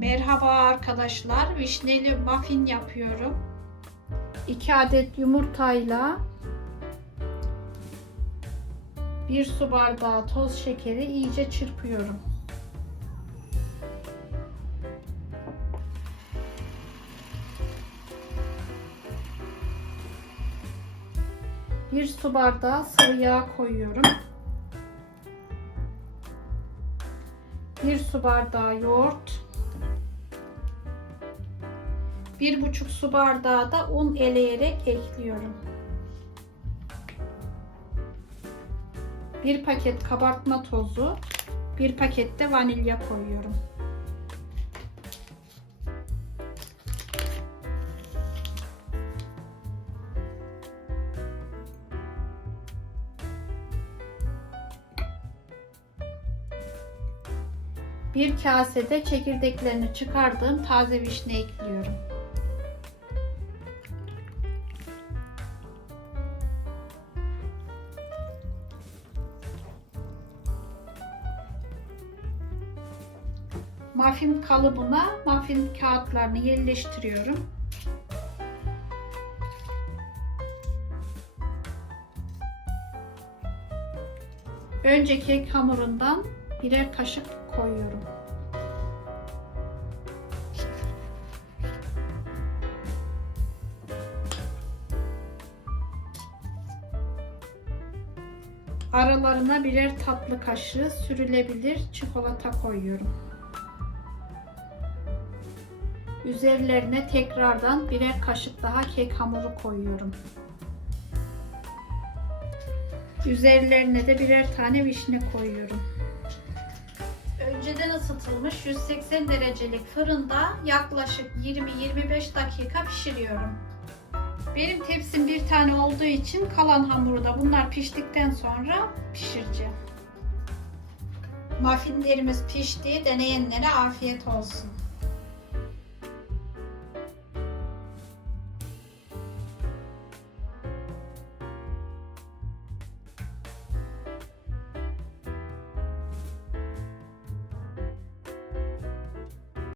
Merhaba arkadaşlar. Vişneli muffin yapıyorum. 2 adet yumurtayla 1 su bardağı toz şekeri iyice çırpıyorum. Bir su bardağı sıvı yağ koyuyorum. Bir su bardağı yoğurt. Bir buçuk su bardağı da un eleyerek ekliyorum. Bir paket kabartma tozu, bir paket de vanilya koyuyorum. Bir kasede çekirdeklerini çıkardığım taze vişne ekliyorum. Muffin kalıbına muffin kağıtlarını yerleştiriyorum. Önce kek hamurundan birer kaşık koyuyorum. Aralarına birer tatlı kaşığı sürülebilir çikolata koyuyorum. Üzerlerine tekrardan birer kaşık daha kek hamuru koyuyorum. Üzerlerine de birer tane vişne koyuyorum. Önceden ısıtılmış 180 derecelik fırında yaklaşık 20-25 dakika pişiriyorum. Benim tepsim bir tane olduğu için kalan hamuru da bunlar piştikten sonra pişireceğim. Muffinlerimiz pişti. Deneyenlere afiyet olsun.